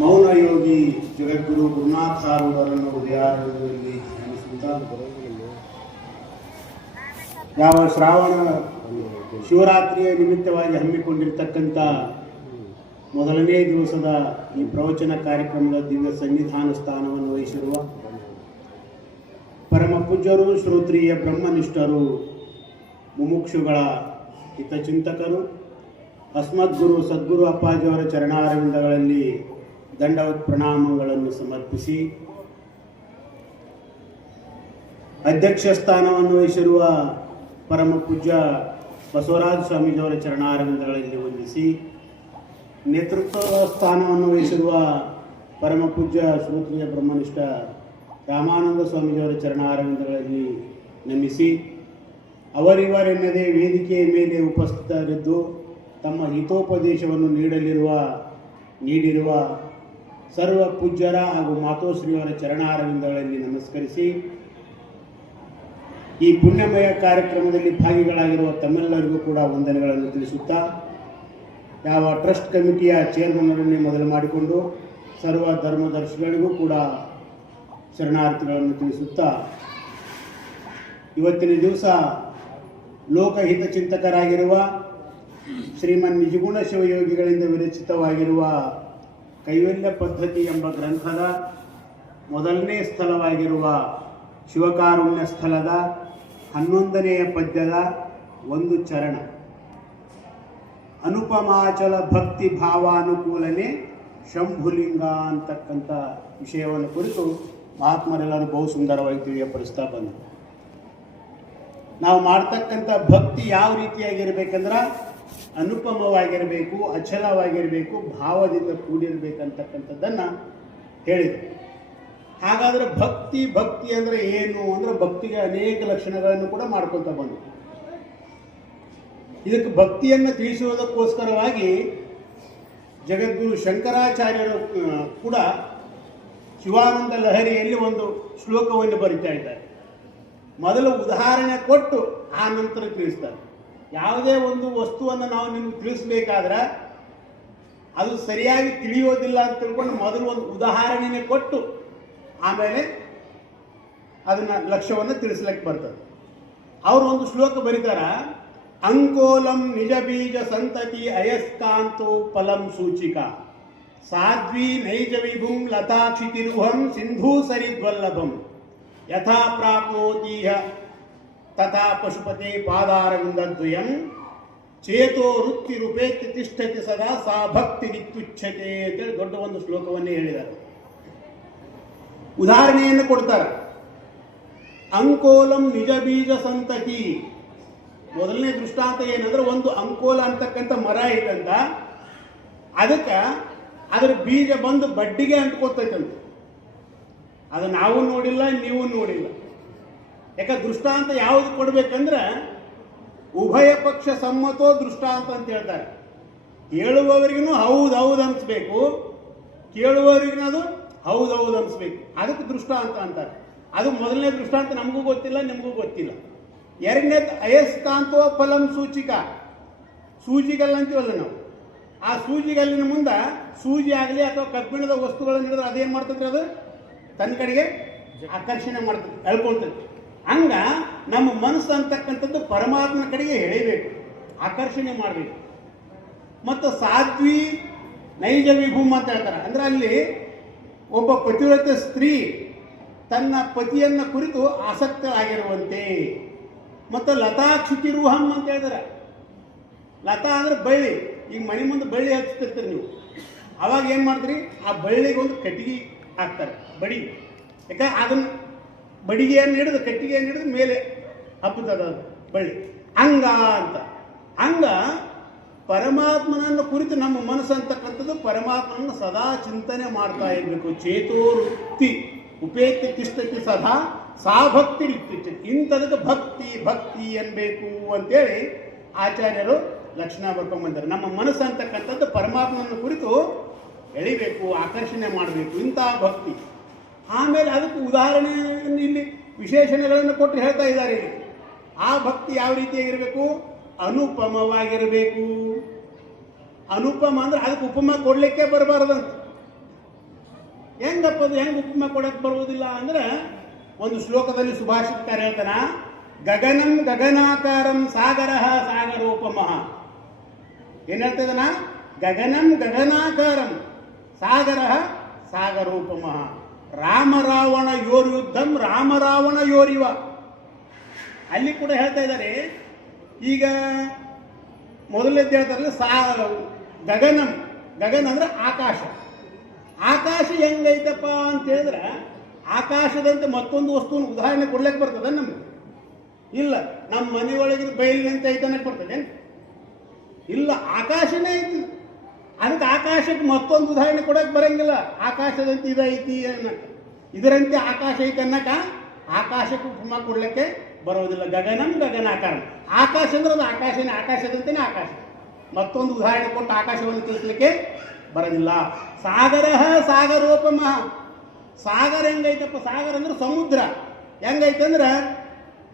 ಮೌನ ಯೋಗಿ ಜಗದ್ಗುರು ಗುರುನಾಥ ಸಾರೂರರನ್ನು ಹೃದಯಾರದಲ್ಲಿ ಧ್ಯಾನಿಸುತ್ತಾ ಯಾವ ಶ್ರಾವಣ ಶಿವರಾತ್ರಿಯ ನಿಮಿತ್ತವಾಗಿ ಹಮ್ಮಿಕೊಂಡಿರ್ತಕ್ಕಂಥ ಮೊದಲನೇ ದಿವಸದ ಈ ಪ್ರವಚನ ಕಾರ್ಯಕ್ರಮದ ದಿವ್ಯ ಸನ್ನಿಧಾನ ಸ್ಥಾನವನ್ನು ವಹಿಸಿರುವ ಪರಮ ಪೂಜ್ಯರು ಶ್ರೋತ್ರಿಯ ಬ್ರಹ್ಮನಿಷ್ಠರು ಮುಮುಕ್ಷುಗಳ ಹಿತಚಿಂತಕರು ಅಸ್ಮದ್ಗುರು ಸದ್ಗುರು ಅಪ್ಪಾಜಿಯವರ ಚರಣಾರವಿಂದಗಳಲ್ಲಿ ದಂಡವತ್ ಪ್ರಣಾಮಗಳನ್ನು ಸಮರ್ಪಿಸಿ ಅಧ್ಯಕ್ಷ ಸ್ಥಾನವನ್ನು ವಹಿಸಿರುವ ಪರಮ ಪೂಜ್ಯ ಬಸವರಾಜ ಸ್ವಾಮೀಜಿಯವರ ಚರಣಾರವಿಂದಗಳಲ್ಲಿ ವಂದಿಸಿ ನೇತೃತ್ವ ಸ್ಥಾನವನ್ನು ವಹಿಸಿರುವ ಪರಮ ಪೂಜ್ಯ ಶ್ರೋತ್ರಿಯ ಬ್ರಹ್ಮನಿಷ್ಠ ರಾಮಾನಂದ ಸ್ವಾಮೀಜಿಯವರ ಚರಣಾರವಿಂದಗಳಲ್ಲಿ ನಮಿಸಿ ಅವರಿವರೆನ್ನದೇ ವೇದಿಕೆಯ ಮೇಲೆ ಉಪಸ್ಥಿತರಿದ್ದು ತಮ್ಮ ಹಿತೋಪದೇಶವನ್ನು ನೀಡಿರುವ ಸರ್ವ ಪೂಜ್ಯರ ಹಾಗೂ ಮಾತೋಶ್ರೀಯವರ ಚರಣಾರವಿಂದಗಳಲ್ಲಿ ನಮಸ್ಕರಿಸಿ ಈ ಪುಣ್ಯಮಯ ಕಾರ್ಯಕ್ರಮದಲ್ಲಿ ಭಾಗಿಗಳಾಗಿರುವ ತಮ್ಮೆಲ್ಲರಿಗೂ ಕೂಡ ವಂದನೆಗಳನ್ನು ತಿಳಿಸುತ್ತಾ ಯಾವ ಟ್ರಸ್ಟ್ ಕಮಿಟಿಯ ಚೇರ್ಮನ್ನರನ್ನೇ ಮೊದಲು ಮಾಡಿಕೊಂಡು ಸರ್ವ ಧರ್ಮದರ್ಶಿಗಳಿಗೂ ಕೂಡ ಶರಣಾರ್ಥಿಗಳನ್ನು ತಿಳಿಸುತ್ತಾ ಇವತ್ತಿನ ದಿವಸ ಲೋಕಹಿತ ಚಿಂತಕರಾಗಿರುವ ಶ್ರೀಮನ್ ನಿಜಗುಣ ಶಿವಯೋಗಿಗಳಿಂದ ವಿರಚಿತವಾಗಿರುವ ಕೈವಲ್ಯ ಪದ್ಧತಿ ಎಂಬ ಗ್ರಂಥದ ಮೊದಲನೇ ಸ್ಥಳವಾಗಿರುವ ಶಿವಕಾರುಣ್ಯ ಸ್ಥಳದ 11ನೆಯ ಪದ್ಯದ ಒಂದು ಚರಣ ಅನುಪಮಾಚಲ ಭಕ್ತಿ ಭಾವಾನುಕೂಲನೆ ಶಂಭುಲಿಂಗ ಅಂತಕ್ಕಂಥ ವಿಷಯವನ್ನು ಕುರಿತು ಮಹಾತ್ಮರೆಲ್ಲರೂ ಬಹು ಸುಂದರವಾಗಿ ತಿಳಿಯಪಡಿಸ್ತಾ ಬಂದರು. ನಾವು ಮಾಡ್ತಕ್ಕಂಥ ಭಕ್ತಿ ಯಾವ ರೀತಿಯಾಗಿರ್ಬೇಕಂದ್ರೆ ಅನುಪಮವಾಗಿರಬೇಕು, ಅಚಲವಾಗಿರಬೇಕು, ಭಾವದಿಂದ ಕೂಡಿರಬೇಕಂತಕ್ಕಂಥದ್ದನ್ನು ಹೇಳಿದರು. ಹಾಗಾದರೆ ಭಕ್ತಿ ಅಂದರೆ ಏನು ಅಂದರೆ ಭಕ್ತಿಗೆ ಅನೇಕ ಲಕ್ಷಣಗಳನ್ನು ಕೂಡ ಮಾಡ್ಕೊಳ್ತಾ ಬಂದರು. ಇದಕ್ಕೆ ಭಕ್ತಿಯನ್ನು ತಿಳಿಸುವುದಕ್ಕೋಸ್ಕರವಾಗಿ ಜಗದ್ಗುರು ಶಂಕರಾಚಾರ್ಯರು ಕೂಡ ಶಿವಾನಂದ ಲಹರಿಯಲ್ಲಿ ಒಂದು ಶ್ಲೋಕವನ್ನು ಬರಿತಾ ಇದ್ದಾರೆ. ಮೊದಲು ಉದಾಹರಣೆ ಕೊಟ್ಟು ಆ ನಂತರ ತಿಳಿಸ್ತಾರೆ. ಯಾವುದೇ ಒಂದು ವಸ್ತುವನ್ನು ನಾವು ನಿಮ್ಗೆ ತಿಳಿಸ್ಬೇಕಾದ್ರೆ ಅದು ಸರಿಯಾಗಿ ತಿಳಿಯೋದಿಲ್ಲ ಅಂತ ತಿಳ್ಕೊಂಡು ಮೊದಲು ಒಂದು ಉದಾಹರಣೆನೇ ಕೊಟ್ಟು ಆಮೇಲೆ ಅದನ್ನು ಲಕ್ಷ್ಯವನ್ನು ತಿಳಿಸ್ಲಿಕ್ಕೆ ಬರ್ತದೆ. ಅವರು ಒಂದು ಶ್ಲೋಕ ಬರೀತಾರ, ಅಂಕೋಲಂ ನಿಜ ಬೀಜ ಸಂತತಿ ಅಯಸ್ಕಾಂತೋ ಫಲಂ ಸೂಚಿಕ ಸಾಧ್ವಿ ನೈಜ ವಿಭುಂ ಲತಾಕ್ಷಿತಿರುಹಂ ಸಿಂಧೂ ಸರಿದ್ವಲ್ಲಭಂ ಯಥಾ ಪ್ರಾಪ್ನೋತೀಹ ತಥಾ ಪಶುಪತೆ ಪಾದಾರವಿಂದದ್ವಯಂ ಚೇತೋ ವೃತ್ತಿ ರೂಪೇತ್ಯ ತಿಷ್ಠತೆ ಸದಾ ಸಾ ಭಕ್ತಿ ನಿತ್ಯುಚ್ಛತೆ ಅಂತೇಳಿ ದೊಡ್ಡ ಒಂದು ಶ್ಲೋಕವನ್ನೇ ಹೇಳಿದ್ದಾರೆ. ಉದಾಹರಣೆಯನ್ನು ಕೊಡ್ತಾರೆ. ಅಂಕೋಲಂ ನಿಜ ಬೀಜ ಸಂತತಿ, ಮೊದಲನೇ ದೃಷ್ಟಾಂತ ಏನಂದ್ರೆ ಒಂದು ಅಂಕೋಲ ಅಂತಕ್ಕಂಥ ಮರ ಐತಂತ, ಅದಕ್ಕೆ ಅದರ ಬೀಜ ಬಂದು ಬಡ್ಡಿಗೆ ಅಂಟ್ಕೋತೈತಂತ. ಅದು ನಾವು ನೋಡಿಲ್ಲ, ನೀವು ನೋಡಿಲ್ಲ. ಯಾಕೆ ದೃಷ್ಟಾಂತ ಯಾವುದು ಕೊಡ್ಬೇಕಂದ್ರೆ ಉಭಯ ಪಕ್ಷ ಸಮ್ಮತೋ ದೃಷ್ಟಾಂತ ಅಂತ ಹೇಳ್ತಾರೆ. ಹೇಳುವವರಿಗೂ ಹೌದು ಅನಿಸ್ಬೇಕು, ಕೇಳುವವರಿಗೂ ಅದು ಹೌದು ಅನಿಸ್ಬೇಕು. ಅದಕ್ಕೆ ದೃಷ್ಟಾಂತ ಅಂತಾರೆ. ಅದು ಮೊದಲನೇ ದೃಷ್ಟಾಂತ ನಮಗೂ ಗೊತ್ತಿಲ್ಲ, ನಿಮಗೂ ಗೊತ್ತಿಲ್ಲ. ಎರಡನೇ ಅಯಸ್ಕಾಂತೋ ಫಲಂ ಸೂಚಿಕ, ಸೂಜಿಗಲ್ಲ ಅಂತೀವಲ್ಲ ನಾವು. ಆ ಸೂಜಿಗಲ್ಲಿನ ಮುಂದೆ ಸೂಜಿ ಆಗಲಿ ಅಥವಾ ಕಬ್ಬಿಣದ ವಸ್ತುಗಳನ್ನು ಹಿಡಿದ್ರೆ ಅದೇನು ಮಾಡ್ತೈತ್ರಿ, ಅದು ತನ್ನ ಕಡೆಗೆ ಆಕರ್ಷಣೆ ಮಾಡ್ತದೆ, ಎಳ್ಕೊಳ್ತದೆ. ಹಂಗ ನಮ್ಮ ಮನಸ್ಸು ಅಂತಕ್ಕಂಥದ್ದು ಪರಮಾತ್ಮನ ಕಡೆಗೆ ಎಳೆಯಬೇಕು, ಆಕರ್ಷಣೆ ಮಾಡಬೇಕು. ಮತ್ತು ಸಾಧ್ವಿ ನೈಜ ವಿಭೂಮ್ ಅಂತ ಹೇಳ್ತಾರೆ. ಅಂದ್ರೆ ಅಲ್ಲಿ ಒಬ್ಬ ಪತಿವ್ರತೆ ಸ್ತ್ರೀ ತನ್ನ ಪತಿಯನ್ನ ಕುರಿತು ಆಸಕ್ತರಾಗಿರುವಂತೆ. ಮತ್ತು ಲತಾಕ್ಷಿತಿರುಹಂ ಅಂತ ಹೇಳಿದಾರೆ. ಲತಾ ಅಂದ್ರೆ ಬಳ್ಳಿ. ಈಗ ಮನೆ ಮುಂದೆ ಬಳ್ಳಿ ಹಚ್ತಿರ್ತೀರಿ ನೀವು, ಅವಾಗ ಏನು ಮಾಡ್ತೀರಿ, ಆ ಬಳ್ಳಿಗೆ ಒಂದು ಕಟ್ಟಿಗೆ ಹಾಕ್ತಾರೆ, ಬಡಿ. ಯಾಕೆ ಅದನ್ನು ಬಡಿಗೆಯನ್ನು ಹಿಡಿದು ಕಟ್ಟಿಗೆಯನ್ನು ಹಿಡಿದು ಮೇಲೆ ಹಬ್ಬದ ಬಳ್ಳಿ ಅಂಗ ಅಂತ. ಅಂಗ ಪರಮಾತ್ಮನನ್ನು ಕುರಿತು ನಮ್ಮ ಮನಸ್ಸು ಅಂತಕ್ಕಂಥದ್ದು ಪರಮಾತ್ಮನನ್ನು ಸದಾ ಚಿಂತನೆ ಮಾಡ್ತಾ ಇರಬೇಕು. ಚೇತೋ ವೃತ್ತಿ ಉಪೇತ್ಯ ತಿಷ್ಠತಿ ಸದಾ ಸಾ ಭಕ್ತಿ ಇರ್ತಿತ್ತು. ಇಂಥದಕ್ಕೆ ಭಕ್ತಿ ಅನ್ಬೇಕು ಅಂತೇಳಿ ಆಚಾರ್ಯರು ಲಕ್ಷಣ ಬರ್ಕೊಂಡ್ಬಂತಾರೆ. ನಮ್ಮ ಮನಸ್ಸು ಅಂತಕ್ಕಂಥದ್ದು ಪರಮಾತ್ಮನನ್ನು ಕುರಿತು ಎಳಿಬೇಕು, ಆಕರ್ಷಣೆ ಮಾಡಬೇಕು, ಇಂತಹ ಭಕ್ತಿ. ಆಮೇಲೆ ಅದಕ್ಕೆ ಉದಾಹರಣೆಯನ್ನು ಇಲ್ಲಿ ವಿಶೇಷಣೆಗಳನ್ನು ಕೊಟ್ಟು ಹೇಳ್ತಾ ಇದ್ದಾರೆ. ಇಲ್ಲಿ ಆ ಭಕ್ತಿ ಯಾವ ರೀತಿಯಾಗಿರಬೇಕು, ಅನುಪಮವಾಗಿರಬೇಕು. ಅನುಪಮ ಅಂದ್ರೆ ಅದಕ್ಕೆ ಉಪಮ ಕೊಡ್ಲಿಕ್ಕೆ ಬರಬಾರದಂತ. ಹೆಂಗಪ್ಪ ಅದು ಹೆಂಗೆ ಉಪಮಾ ಕೊಡಕ್ಕೆ ಬರುವುದಿಲ್ಲ ಅಂದ್ರೆ ಒಂದು ಶ್ಲೋಕದಲ್ಲಿ ಸುಭಾಷಿತಕಾರ ಹೇಳ್ತಾನ, ಗಗನಂ ಗಗನಾಕಾರಂ ಸಾಗರ ಸಾಗರೋಪಮಃ. ಏನ್ ಹೇಳ್ತಾ ಇದ್ದಾನ? ಗಗನಂ ಗಗನಾಕಾರಂ ಸಾಗರ ಸಾಗರೋಪಮಃ. ರಾಮ ರಾವಣ ಯೋರ್ ಯುದ್ಧಂ ರಾಮ ರಾವಣ ಯೋರಿವ. ಅಲ್ಲಿ ಕೂಡ ಹೇಳ್ತಾ ಇದ್ದಾರೆ. ಈಗ ಮೊದಲನೇದು ಹೇಳ್ತಾರಲ್ಲ ಗಗನಂ, ಗಗನ ಅಂದ್ರೆ ಆಕಾಶ. ಆಕಾಶ ಹೆಂಗೈತಪ್ಪ ಅಂತ ಹೇಳಿದ್ರೆ ಆಕಾಶದಂತೆ ಮತ್ತೊಂದು ವಸ್ತುವಿನ ಉದಾಹರಣೆ ಕೊಡ್ಲಿಕ್ಕೆ ಬರ್ತದೆ ನಮ್ಗೆ? ಇಲ್ಲ. ನಮ್ಮ ಮನೆಯೊಳಗಿನ ಬಯಲಿನಂತೆ ಐತನಕ್ಕೆ ಬರ್ತದೆ? ಇಲ್ಲ, ಆಕಾಶನೇ ಐತಿ. ಅದಕ್ಕೆ ಆಕಾಶಕ್ಕೆ ಮತ್ತೊಂದು ಉದಾಹರಣೆ ಕೊಡಕ್ಕೆ ಬರಂಗಿಲ್ಲ. ಆಕಾಶದಂತೆ ಇದೈತಿ ಅನ್ನಕ್ಕೆ, ಇದರಂತೆ ಆಕಾಶ ಐತಿ ಅನ್ನಕ ಆಕಾಶಕ್ಕೆ ಉಪಮಾ ಕೊಡ್ಲಿಕ್ಕೆ ಬರೋದಿಲ್ಲ. ಗಗನಂ ಗಗನಾಕಾರ, ಆಕಾಶ ಅಂದ್ರೆ ಅದು ಆಕಾಶನೇ, ಆಕಾಶದಂತೆನೇ ಆಕಾಶ. ಮತ್ತೊಂದು ಉದಾಹರಣೆ ಕೊಟ್ಟು ಆಕಾಶವನ್ನು ತಿಳಿಸ್ಲಿಕ್ಕೆ ಬರೋದಿಲ್ಲ. ಸಾಗರ ಸಾಗರೋಪಮ. ಸಾಗರ ಹೆಂಗೈತಪ್ಪ? ಸಾಗರ ಅಂದ್ರೆ ಸಮುದ್ರ. ಹೆಂಗೈತಂದ್ರೆ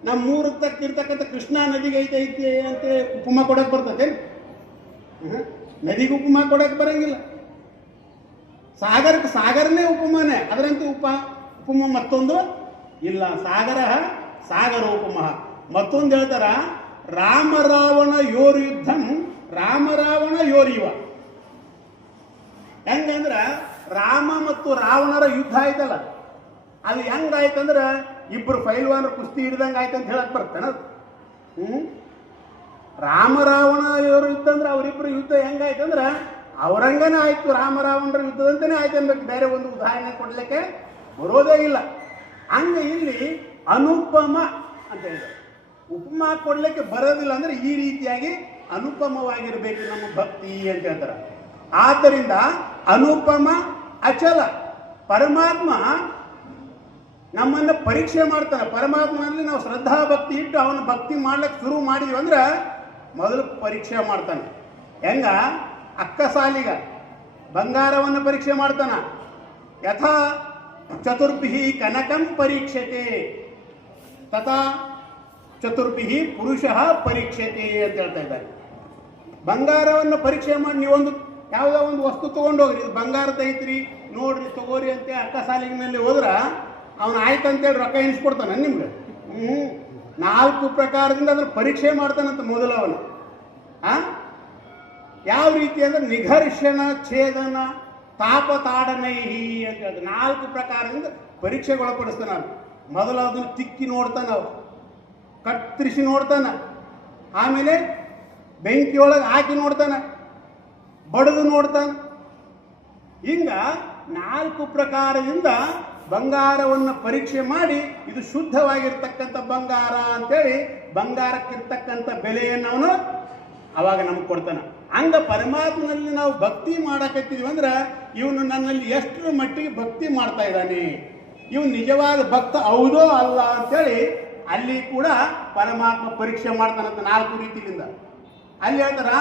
ನಮ್ಮ ಇರ್ತಕ್ಕಂಥ ಕೃಷ್ಣಾ ನದಿಗೆ ಐತಿ ಅಂತ ಉಪಮಾ ಕೊಡಕ್ಕೆ ಬರ್ತದೆ? ನದಿಗೆ ಉಪಮಾ ಕೊಡಕ್ಕೆ ಬರಂಗಿಲ್ಲ. ಸಾಗರಕ್ಕೆ ಸಾಗರನೇ ಉಪಮಾನೆ, ಅದರಂತೆ ಉಪಮಾ ಮತ್ತೊಂದು ಇಲ್ಲ. ಸಾಗರ ಸಾಗರೋಪಮ. ಮತ್ತೊಂದು ಹೇಳ್ತಾರ, ರಾಮ ರಾವಣ ಯೋರ್ ಯುದ್ಧಂ ರಾಮ ರಾವಣ ಯೋರಿವ. ಹೆಂಗಂದ್ರ ರಾಮ ಮತ್ತು ರಾವಣರ ಯುದ್ಧ ಆಯ್ತಲ್ಲ, ಅದು ಹೆಂಗಾಯ್ತಂದ್ರ ಇಬ್ಬರು ಪೈಲ್ವಾನರು ಕುಸ್ತಿ ಹಿಡ್ದಂಗೆ ಆಯ್ತಂತ ಹೇಳಕ್ ಬರ್ತಾನ? ರಾಮ ರಾವಣ ಇವರು ಯುದ್ಧ ಅಂದ್ರೆ ಅವರಿಬ್ಬರು ಯುದ್ಧ ಹೆಂಗಾಯ್ತಂದ್ರ ಅವರಂಗನೇ ಆಯ್ತು. ರಾಮ ರಾವಣರ ಯುದ್ಧದಂತೆಯೇ ಆಯ್ತು ಅನ್ಬೇಕು, ಬೇರೆ ಒಂದು ಉದಾಹರಣೆ ಕೊಡ್ಲಿಕ್ಕೆ ಬರೋದೇ ಇಲ್ಲ. ಹಂಗ ಇಲ್ಲಿ ಅನುಪಮ ಅಂತ ಹೇಳಿದ್ರೆ ಉಪಮಾ ಕೊಡ್ಲಿಕ್ಕೆ ಬರೋದಿಲ್ಲ. ಅಂದ್ರೆ ಈ ರೀತಿಯಾಗಿ ಅನುಪಮವಾಗಿರ್ಬೇಕು ನಮ್ಮ ಭಕ್ತಿ ಅಂತ ಹೇಳ್ತಾರೆ. ಆದ್ದರಿಂದ ಅನುಪಮ ಅಚಲ. ಪರಮಾತ್ಮ ನಮ್ಮನ್ನ ಪರೀಕ್ಷೆ ಮಾಡ್ತಾನೆ. ಪರಮಾತ್ಮನಲ್ಲಿ ನಾವು ಶ್ರದ್ಧಾ ಭಕ್ತಿ ಇಟ್ಟು ಅವನ ಭಕ್ತಿ ಮಾಡ್ಲಿಕ್ಕೆ ಶುರು ಮಾಡಿದ್ವಿ ಅಂದ್ರೆ ಮೊದಲು ಪರೀಕ್ಷೆ ಮಾಡ್ತಾನೆ. ಹೆಂಗ ಅಕ್ಕ ಸಾಲಿಗ ಬಂಗಾರವನ್ನು ಪರೀಕ್ಷೆ ಮಾಡ್ತಾನ. ಯಥಾ ಚತುರ್ಭಿ ಕನಕಂ ಪರೀಕ್ಷತೆ ತಥಾ ಚತುರ್ಭಿ ಪುರುಷ ಪರೀಕ್ಷತೆ ಅಂತ ಹೇಳ್ತಾ ಇದ್ದಾರೆ. ಬಂಗಾರವನ್ನು ಪರೀಕ್ಷೆ ಮಾಡಿ ನೀವೊಂದು ಯಾವುದೋ ಒಂದು ವಸ್ತು ತಗೊಂಡೋಗ್ರಿ, ಇದು ಬಂಗಾರದ ಐತ್ರಿ ನೋಡ್ರಿ ತಗೋರಿ ಅಂತ ಅಕ್ಕ ಸಾಲಿಗಿನಲ್ಲಿ ಹೋದ್ರ ಅವನು ಆಯ್ತು ಅಂತೇಳಿ ರೊಕ್ಕ ಎನಿಸ್ಕೊಡ್ತಾನ ನಿಮ್ಗೆ? 4 ಪ್ರಕಾರದಿಂದ ಅದ್ರ ಪರೀಕ್ಷೆ ಮಾಡ್ತಾನಂತ ಮೊದಲು ಅವನು. ಯಾವ ರೀತಿ ಅಂದ್ರೆ ನಿಘರ್ಷಣ, ಛೇದನ, ತಾಪತಾಡನೈಹಿ ಅಂತ ಹೇಳಿದ್ರೆ 4 ಪ್ರಕಾರದಿಂದ ಪರೀಕ್ಷೆಗೊಳಪಡಿಸ್ತಾನ. ಮೊದಲು ಅದನ್ನು ತಿಕ್ಕಿ ನೋಡ್ತಾನ, ಕತ್ತರಿಸಿ ನೋಡ್ತಾನ, ಆಮೇಲೆ ಬೆಂಕಿಯೊಳಗೆ ಹಾಕಿ ನೋಡ್ತಾನ, ಬಡಿದು ನೋಡ್ತಾನ. ಹಿಂಗ 4 ಪ್ರಕಾರದಿಂದ ಬಂಗಾರವನ್ನು ಪರೀಕ್ಷೆ ಮಾಡಿ ಇದು ಶುದ್ಧವಾಗಿರ್ತಕ್ಕಂಥ ಬಂಗಾರ ಅಂತೇಳಿ ಬಂಗಾರಕ್ಕಿರ್ತಕ್ಕಂಥ ಬೆಲೆಯನ್ನು ಅವನು ಅವಾಗ ನಮ್ಗೆ ಕೊಡ್ತಾನ. ಹಂಗ ಪರಮಾತ್ಮನಲ್ಲಿ ನಾವು ಭಕ್ತಿ ಮಾಡಕತ್ತಿದ್ವಿ ಅಂದ್ರೆ ಇವನು ನನ್ನಲ್ಲಿ ಎಷ್ಟರ ಮಟ್ಟಿಗೆ ಭಕ್ತಿ ಮಾಡ್ತಾ ಇದ್ದಾನೆ, ಇವನು ನಿಜವಾದ ಭಕ್ತ ಹೌದೋ ಅಲ್ಲ ಅಂತೇಳಿ ಅಲ್ಲಿ ಕೂಡ ಪರಮಾತ್ಮ ಪರೀಕ್ಷೆ ಮಾಡ್ತಾನಂತ 4 ರೀತಿಯಿಂದ. ಅಲ್ಲಿ ಹೇಳ್ತಾರ,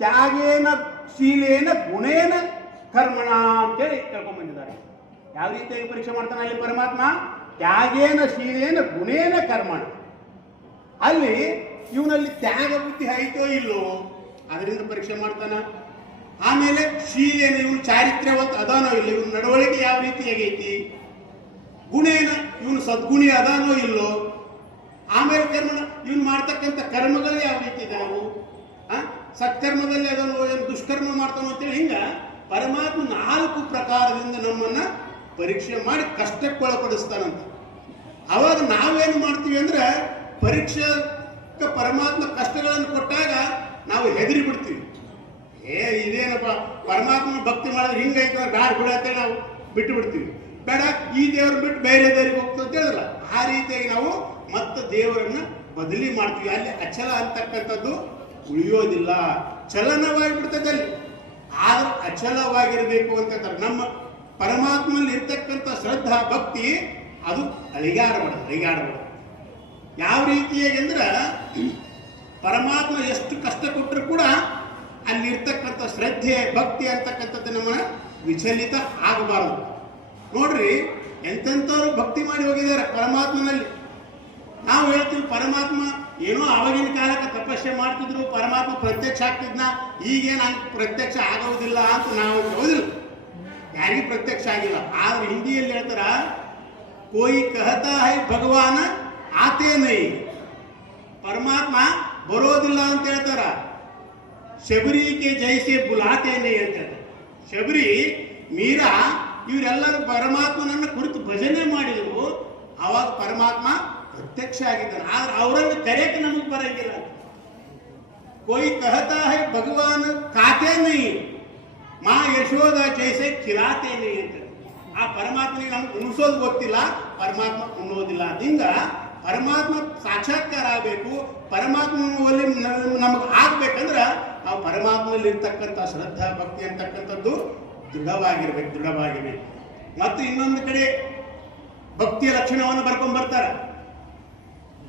ತ್ಯಾಗೇನ ಶೀಲೇನ ಗುಣೇನ ಕರ್ಮಣ ಅಂತೇಳಿ ತಿಳ್ಕೊಂಡ್ಬಂದಿದ್ದಾರೆ. ಯಾವ ರೀತಿಯಾಗಿ ಪರೀಕ್ಷೆ ಮಾಡ್ತಾನೆ ಅಲ್ಲಿ ಪರಮಾತ್ಮ? ತ್ಯಾಗೇನ ಶೀಲೇನ ಗುಣೇನ ಕರ್ಮಣ. ಅಲ್ಲಿ ಇವನಲ್ಲಿ ತ್ಯಾಗ ಬುದ್ಧಿ ಆಯ್ತೋ ಇಲ್ಲೋ ಅದರಿಂದ ಪರೀಕ್ಷೆ ಮಾಡ್ತಾನ. ಆಮೇಲೆ ಶೀಲೇನ ಇವನು ಚಾರಿತ್ರ್ಯವಂತ ಅದಾನೋ ಇಲ್ಲ, ಇವನ ನಡವಳಿಕೆ ಯಾವ ರೀತಿಯಾಗೈತಿ. ಗುಣೇನ ಇವನು ಸದ್ಗುಣಿ ಅದಾನೋ ಇಲ್ಲೋ. ಆಮೇಲೆ ಕರ್ಮಣ ಇವನು ಮಾಡ್ತಕ್ಕಂಥ ಕರ್ಮಗಳು ಯಾವ ರೀತಿ ಇದಾವು, ಸತ್ಕರ್ಮದಲ್ಲಿ ಅದನ್ನು ಏನು ದುಷ್ಕರ್ಮ ಮಾಡ್ತಾನೋ ಅಂತೇಳಿ ಹಿಂಗ ಪರಮಾತ್ಮ 4 ಪ್ರಕಾರದಿಂದ ನಮ್ಮನ್ನ ಪರೀಕ್ಷೆ ಮಾಡಿ ಕಷ್ಟಕ್ಕೊಳಪಡಿಸ್ತಾನಂತ. ಅವಾಗ ನಾವೇನು ಮಾಡ್ತೀವಿ ಅಂದ್ರೆ ಪರೀಕ್ಷೆಗೆ ಪರಮಾತ್ಮ ಕಷ್ಟಗಳನ್ನು ಕೊಟ್ಟಾಗ ನಾವು ಹೆದರಿ ಬಿಡ್ತೀವಿ. ಇದೇನಪ್ಪ ಪರಮಾತ್ಮ ಭಕ್ತಿ ಮಾಡಿದ್ರೆ ಹಿಂಗೈತೆ ಗಾಡ್ ಬಿಡತ್ತೆ ನಾವು ಬಿಟ್ಟು ಬಿಡ್ತೀವಿ. ಬೇಡ ಈ ದೇವ್ರ ಬಿಟ್ಟು ಬೇರೆ ದೇವ್ರಿಗೆ ಹೋಗ್ತಾ ಅಂತ ಹೇಳಿದ್ರಲ್ಲ, ಆ ರೀತಿಯಾಗಿ ನಾವು ಮತ್ತೆ ದೇವರನ್ನ ಬದಲಿ ಮಾಡ್ತೀವಿ. ಅಲ್ಲಿ ಅಚಲ ಅಂತಕ್ಕಂಥದ್ದು ಉಳಿಯೋದಿಲ್ಲ, ಚಲನವಾಗಿ ಬಿಡ್ತದೆ ಅಲ್ಲಿ. ಆದ್ರೆ ಅಚಲವಾಗಿರ್ಬೇಕು ಅಂತ ಹೇಳ್ತಾರೆ. ನಮ್ಮ ಪರಮಾತ್ಮನಲ್ಲಿ ಇರ್ತಕ್ಕಂಥ ಶ್ರದ್ಧಾ ಭಕ್ತಿ ಅದು ಅಳಿಗಾಡಬಾರ್ದು. ಯಾವ ರೀತಿಯಾಗಿ ಅಂದ್ರೆ ಪರಮಾತ್ಮ ಎಷ್ಟು ಕಷ್ಟ ಕೊಟ್ಟರು ಕೂಡ ಅಲ್ಲಿ ಇರ್ತಕ್ಕಂಥ ಶ್ರದ್ಧೆ ಭಕ್ತಿ ಅಂತಕ್ಕಂಥದ್ದು ನಮ್ಮನ್ನ ವಿಚಲಿತ ಆಗಬಾರದು. ನೋಡ್ರಿ, ಎಂತೆಂಥವ್ರು ಭಕ್ತಿ ಮಾಡಿ ಹೋಗಿದ್ದಾರೆ ಪರಮಾತ್ಮನಲ್ಲಿ. ನಾವು ಹೇಳ್ತೀವಿ ಪರಮಾತ್ಮ ಏನೋ ಆವಾಗಿನ ಕಾಲಕ್ಕೆ ತಪಸ್ಸೆ ಮಾಡ್ತಿದ್ರು, ಪರಮಾತ್ಮ ಪ್ರತ್ಯಕ್ಷ ಆಗ್ತಿದ್ನ, ಈಗೇನು ಪ್ರತ್ಯಕ್ಷ ಆಗೋದಿಲ್ಲ ಅಂತ ನಾವು ಹೇಳೋದಿಲ್ಲ. ಯಾರಿಗೂ ಪ್ರತ್ಯಕ್ಷ ಆಗಿಲ್ಲ. ಆದ್ರೆ ಹಿಂದಿಯಲ್ಲಿ ಹೇಳ್ತಾರ, ಕೋಯಿ ಕಹತಾ ಹೈ ಭಗವಾನ ಆತೇ ನೈ, ಪರಮಾತ್ಮ ಬರೋದಿಲ್ಲ ಅಂತ ಹೇಳ್ತಾರ. ಶಬರಿಗೆ ಜೈಸೆ ಬುಲಾತೆ ನೈ ಅಂತ ಹೇಳ್ತಾರೆ. ಶಬರಿ, ಮೀರಾ ಇವರೆಲ್ಲರೂ ಪರಮಾತ್ಮನನ್ನ ಕುರಿತು ಭಜನೆ ಮಾಡಿದ್ರು, ಅವಾಗ ಪರಮಾತ್ಮ ಪ್ರತ್ಯಕ್ಷ ಆಗಿದ್ದಾನೆ. ಆದ್ರೆ ಅವರನ್ನು ಕರೆಯಕ್ಕೆ ನಮಗೆ ಬರಂಗಿಲ್ಲ. कोई कहता है भगवान खाते नहीं, माँ यशोदा जैसे खिलाते नहीं ಅಂತ. ಆ ಪರಮಾತ್ಮನಿಗೆ ನಮ್ಗೆ ಉಣಿಸೋದು ಗೊತ್ತಿಲ್ಲ, ಪರಮಾತ್ಮ ಉಣ್ಣೋದಿಲ್ಲ. ಹಿಂಗ ಪರಮಾತ್ಮ ಸಾಕ್ಷಾತ್ಕಾರ ಆಗಬೇಕು, ಪರಮಾತ್ಮನಲ್ಲಿ ನಮಗೆ ಆಗ್ಬೇಕಂದ್ರೆ ನಾವು ಪರಮಾತ್ಮನಲ್ಲಿ ಇರ್ತಕ್ಕಂಥ ಶ್ರದ್ಧಾ ಭಕ್ತಿ ಅಂತಕ್ಕಂಥದ್ದು ದೃಢವಾಗಿರ್ಬೇಕು. ಮತ್ತು ಇನ್ನೊಂದು ಕಡೆ ಭಕ್ತಿಯ ಲಕ್ಷಣವನ್ನು ಬರ್ಕೊಂಡ್ ಬರ್ತಾರೆ,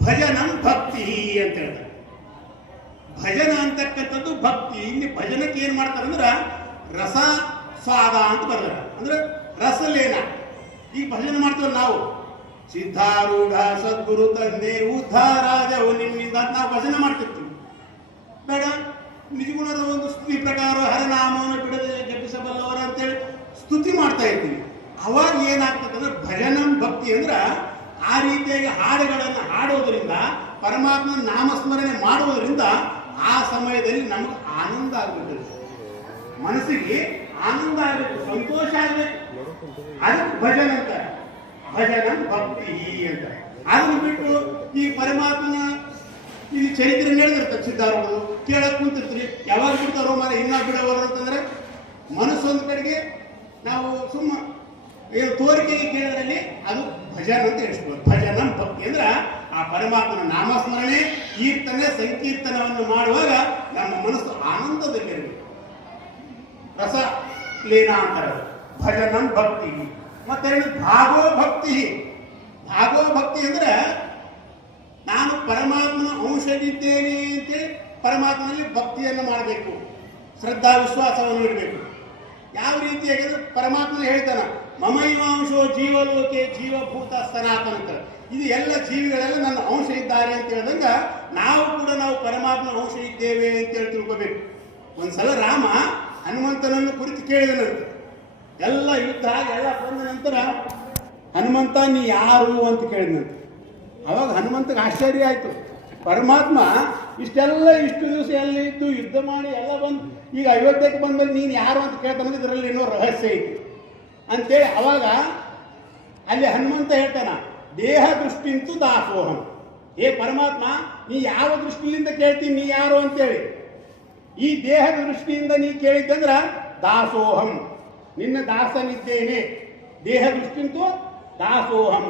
ಭಜನಂ ಭಕ್ತಿ ಅಂತ ಹೇಳ್ತಾರೆ. ಭಜನ ಅಂತಕ್ಕಂಥದ್ದು ಭಕ್ತಿ. ಇಲ್ಲಿ ಭಜನಕ್ಕೆ ಏನ್ ಮಾಡ್ತಾರೆ ಅಂದ್ರೆ ರಸ ಸ್ವಾದ ಅಂತ ಬರ್ತಾರೆ, ಅಂದ್ರೆ ರಸಲೇನ. ಈಗ ಭಜನೆ ಮಾಡ್ತೀವಲ್ಲ ನಾವು, ಸಿದ್ಧಾರೂಢ ಸದ್ಗುರು ತಂದೆ ಉದ್ಧಾರಾದವು ನಿಮ್ಮಿಂದ ಅಂತ ನಾವು ಭಜನೆ ಮಾಡ್ತಿರ್ತೀವಿ. ಬೇಡ, ನಿಜಗುಣದ ಒಂದು ಸ್ತುತಿ ಪ್ರಕಾರ ಹರನಾಮವನ್ನು ಬಿಡದೆ ಜಪಿಸಬಲ್ಲವರ ಅಂತೇಳಿ ಸ್ತುತಿ ಮಾಡ್ತಾ ಇರ್ತೀವಿ. ಅವಾಗ ಏನಾಗ್ತದೆ ಅಂದ್ರೆ ಭಜನಂ ಭಕ್ತಿ ಅಂದ್ರೆ ಆ ರೀತಿಯಾಗಿ ಹಾಡುಗಳನ್ನು ಹಾಡೋದ್ರಿಂದ, ಪರಮಾತ್ಮನ ನಾಮಸ್ಮರಣೆ ಮಾಡುವುದರಿಂದ ಆ ಸಮಯದಲ್ಲಿ ನಮಗೆ ಆನಂದ ಆಗ್ಬೇಕು, ಮನಸ್ಸಿಗೆ ಆನಂದ ಆಗಬೇಕು, ಸಂತೋಷ ಆಗಬೇಕು. ಅದಕ್ಕೆ ಭಜನ ಅಂತ, ಭಜನ ಭಕ್ತಿ ಅಂತ. ಅದನ್ನು ಬಿಟ್ಟು ಈ ಪರಮಾತ್ಮನ ಈ ಚರಿತ್ರೆ ನಡೆದಿರ್ತಾರೆ ಸಿದ್ಧಾರೂಢರು, ಕೇಳಕ್ ಕುಂತಿರ್ತೀರಿ, ಯಾವಾಗ ಬಿಡ್ತಾರೋ ಮಾರ ಇನ್ನ ಬಿಡೋರು ಅಂತಂದ್ರೆ ಮನಸ್ಸೊಂದು ಕಡೆಗೆ ನಾವು ಸುಮ್ಮ ತೋರಿಕೆಗೆ ಕೇಳೋದ್ರಲ್ಲಿ ಅದು ಭಜನ ಅಂತ ಹೇಳಿಸ್ಬೋದು. ಭಜನ ಭಕ್ತಿ ಅಂದ್ರೆ ಆ ಪರಮಾತ್ಮನ ನಾಮಸ್ಮರಣೆ, ಕೀರ್ತನೆ, ಸಂಕೀರ್ತನವನ್ನು ಮಾಡುವಾಗ ನಮ್ಮ ಮನಸ್ಸು ಆನಂದದಲ್ಲಿರಬೇಕು. ರಸ ಲೀನ ಅಂತಾರೆ ಭಜನಂ ಭಕ್ತಿ. ಮತ್ತೆರಡು ಭಾಗೋ ಭಕ್ತಿ. ಭಾಗೋ ಭಕ್ತಿ ಅಂದ್ರೆ ನಾನು ಪರಮಾತ್ಮನ ಅಂಶದಿದ್ದೇನೆ ಅಂತೇಳಿ ಪರಮಾತ್ಮನಲ್ಲಿ ಭಕ್ತಿಯನ್ನು ಮಾಡಬೇಕು, ಶ್ರದ್ಧಾ ವಿಶ್ವಾಸವನ್ನು ಇಡಬೇಕು. ಯಾವ ರೀತಿಯಾಗಿ ಪರಮಾತ್ಮನ ಹೇಳ್ತಾನ, ಮಮೈವಾಂಶೋ ಜೀವಲೋಕೆ ಜೀವಭೂತ ಸನಾತನ ಅಂತ. ಇದು ಎಲ್ಲ ಜೀವಿಗಳೆಲ್ಲ ನನ್ನ ಅಂಶ ಇದ್ದಾರೆ ಅಂತ ಹೇಳಿದಂಗ ನಾವು ಕೂಡ ನಾವು ಪರಮಾತ್ಮ ಅಂಶ ಇದ್ದೇವೆ ಅಂತೇಳಿ ತಿಳ್ಕೋಬೇಕು. ಒಂದ್ಸಲ ರಾಮ ಹನುಮಂತನನ್ನು ಕುರಿತು ಕೇಳಿದನಂತೆ. ಎಲ್ಲ ಯುದ್ಧ ಎಲ್ಲ ಬಂದ ನಂತರ ಹನುಮಂತ ನೀ ಯಾರು ಅಂತ ಕೇಳಿದಂತೆ. ಅವಾಗ ಹನುಮಂತಗೆ ಆಶ್ಚರ್ಯ ಆಯ್ತು, ಪರಮಾತ್ಮ ಇಷ್ಟು ದಿವಸ ಎಲ್ಲ ಇದ್ದು ಯುದ್ಧ ಮಾಡಿ ಎಲ್ಲ ಬಂದು ಈಗ ಅಯೋಧ್ಯಕ್ಕೆ ಬಂದ್ಮೇಲೆ ನೀನು ಯಾರು ಅಂತ ಕೇಳ್ತಾನೆ, ಇದರಲ್ಲಿ ಏನೋ ರಹಸ್ಯ ಐತಿ ಅಂತೇಳಿ ಅವಾಗ ಅಲ್ಲಿ ಹನುಮಂತ ಹೇಳ್ತಾನ, ದೇಹ ದೃಷ್ಟಿಂತು ದಾಸೋಹಂ. ಏ ಪರಮಾತ್ಮ, ನೀ ಯಾವ ದೃಷ್ಟಿಯಿಂದ ಕೇಳ್ತೀನಿ, ನೀ ಯಾರು ಅಂತೇಳಿ. ಈ ದೇಹದ ದೃಷ್ಟಿಯಿಂದ ನೀ ಕೇಳಿದ್ದಂದ್ರ ದಾಸೋಹಂ, ನಿನ್ನ ದಾಸನಿದ್ದೇನೆ. ದೇಹ ದೃಷ್ಟಿಂತು ದಾಸೋಹಂ.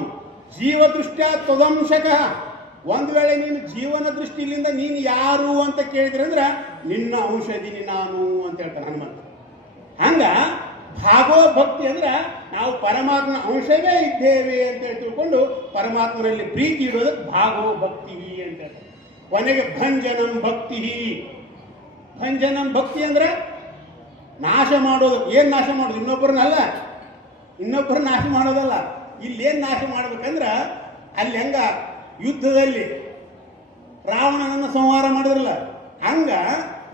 ಜೀವದೃಷ್ಟ್ಯಾ ತ್ವದಂಶಕ. ಒಂದು ವೇಳೆ ನೀನು ಜೀವನ ದೃಷ್ಟಿಯಿಂದ ನೀನು ಯಾರು ಅಂತ ಕೇಳಿದ್ರೆ ಅಂದ್ರೆ ನಿನ್ನ ಔಷಧಿನಿ ನಾನು ಅಂತ ಹೇಳ್ತಾನೆ ಹನುಮಂತ. ಹಂಗ ಭಾಗೋ ಭಕ್ತಿ ಅಂದ್ರೆ ನಾವು ಪರಮಾತ್ಮನ ಅಂಶವೇ ಇದ್ದೇವೆ ಅಂತ ತಿಳ್ಕೊಂಡು ಪರಮಾತ್ಮನಲ್ಲಿ ಪ್ರೀತಿ ಇಡೋದಕ್ಕೆ ಭಾಗೋ ಭಕ್ತಿ ಅಂತ ಹೇಳ್ತಾರೆ. ಕೊನೆಗೆ ಭಂಜನಂ ಭಕ್ತಿ. ಭಂಜನಂ ಭಕ್ತಿ ಅಂದ್ರೆ ನಾಶ ಮಾಡೋದು. ಏನ್ ನಾಶ ಮಾಡೋದು? ಇನ್ನೊಬ್ಬರ ನಾಶ ಮಾಡೋದಲ್ಲ. ಇಲ್ಲೇನ್ ನಾಶ ಮಾಡ್ಬೇಕಂದ್ರ ಅಲ್ಲಿ ಹೆಂಗ ಯುದ್ಧದಲ್ಲಿ ರಾವಣನನ್ನು ಸಂಹಾರ ಮಾಡಿದ್ರಲ್ಲ, ಹಂಗ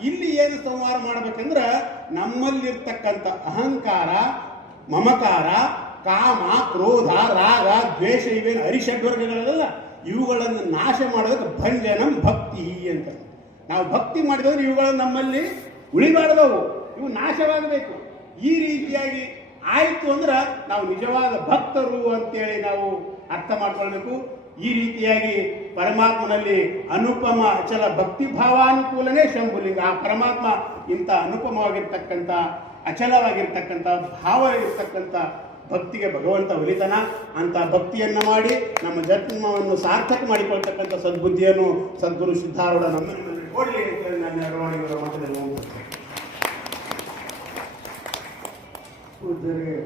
ಇಲ್ಲಿ ಏನು ಸಂಹಾರ ಮಾಡ್ಬೇಕಂದ್ರ ನಮ್ಮಲ್ಲಿರ್ತಕ್ಕಂಥ ಅಹಂಕಾರ, ಮಮಕಾರ, ಕಾಮ, ಕ್ರೋಧ, ರಾಗ, ದ್ವೇಷ ಇವೇನು ಅರಿಷಡ್ವರ್ಗಗಳಲ್ಲ, ಇವುಗಳನ್ನು ನಾಶ ಮಾಡೋದಕ್ಕೆ ಭಂಜನಂ ಭಕ್ತಿ ಅಂತ. ನಾವು ಭಕ್ತಿ ಮಾಡಿದ್ರೆ ಇವುಗಳನ್ನು ನಮ್ಮಲ್ಲಿ ಉಳಿಬಾರ್ದವು, ಇವು ನಾಶವಾಗಬೇಕು. ಈ ರೀತಿಯಾಗಿ ಆಯಿತು ಅಂದ್ರೆ ನಾವು ನಿಜವಾದ ಭಕ್ತರು ಅಂತೇಳಿ ನಾವು ಅರ್ಥ ಮಾಡ್ಕೊಳ್ಬೇಕು. ಈ ರೀತಿಯಾಗಿ ಪರಮಾತ್ಮನಲ್ಲಿ ಅನುಪಮ ಅಚಲ ಭಕ್ತಿ ಭಾವಾನುಕೂಲನೇ ಶಂಭುಲಿಂಗ. ಆ ಪರಮಾತ್ಮ ಇಂಥ ಅನುಪಮವಾಗಿರ್ತಕ್ಕಂಥ ಅಚಲವಾಗಿರ್ತಕ್ಕಂಥ ಭಾವ ಇರ್ತಕ್ಕಂಥ ಭಕ್ತಿಗೆ ಭಗವಂತ ಒಲಿತನ. ಅಂತ ಭಕ್ತಿಯನ್ನು ಮಾಡಿ ನಮ್ಮ ಜನ್ಮವನ್ನು ಸಾರ್ಥಕ ಮಾಡಿಕೊಳ್ತಕ್ಕಂಥ ಸದ್ಬುದ್ಧಿಯನ್ನು ಸದ್ಗುರು ಸಿದ್ಧಾರೂಢ ನಮ್ಮಲ್ಲಿ ಕೊಡಲಿ ಅಂತ ನನ್ನ ಅರವಾಣಿಗಳ ಮಾತನ್ನು ಪೂಜ್ಯರಿಗೆ